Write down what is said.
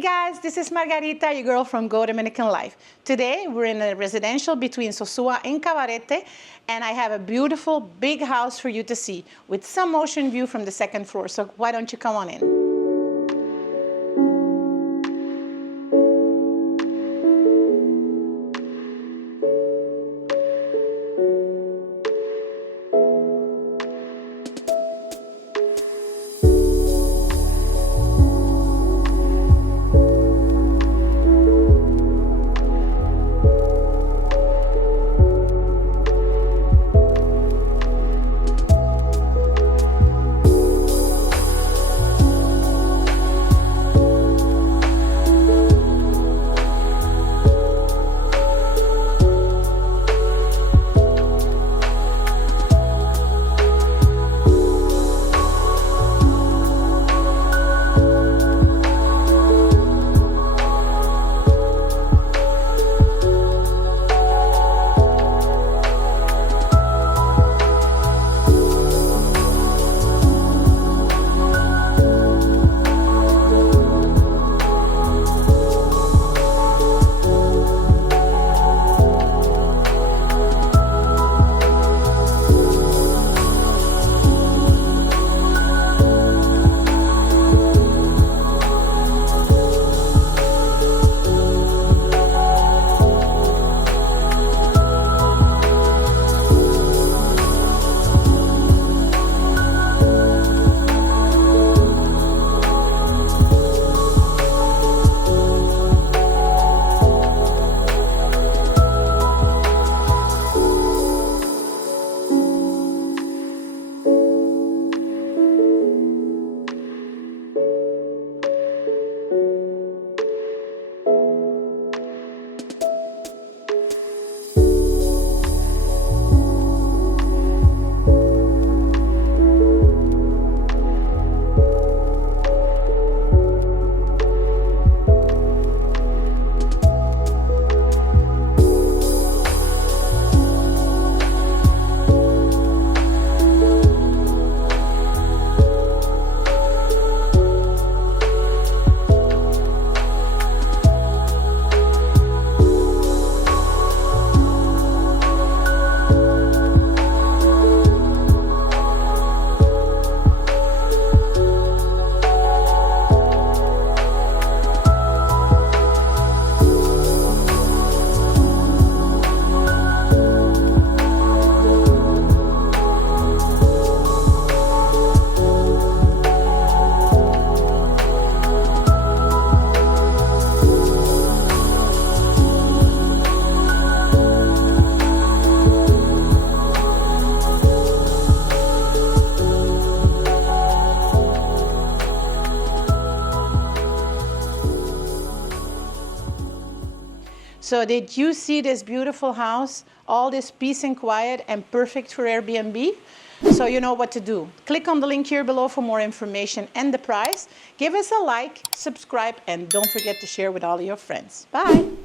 guys, this is Margarita, your girl from Go Dominican Life. Today we're in a residential between Sosua and Cabarete, and I have a beautiful big house for you to see with some ocean view from the second floor. So why don't you come on in? So did you see this beautiful house? All this peace and quiet and perfect for Airbnb? So you know what to do. Click on the link here below for more information and the price. Give us a like, subscribe, and don't forget to share with all of your friends. Bye.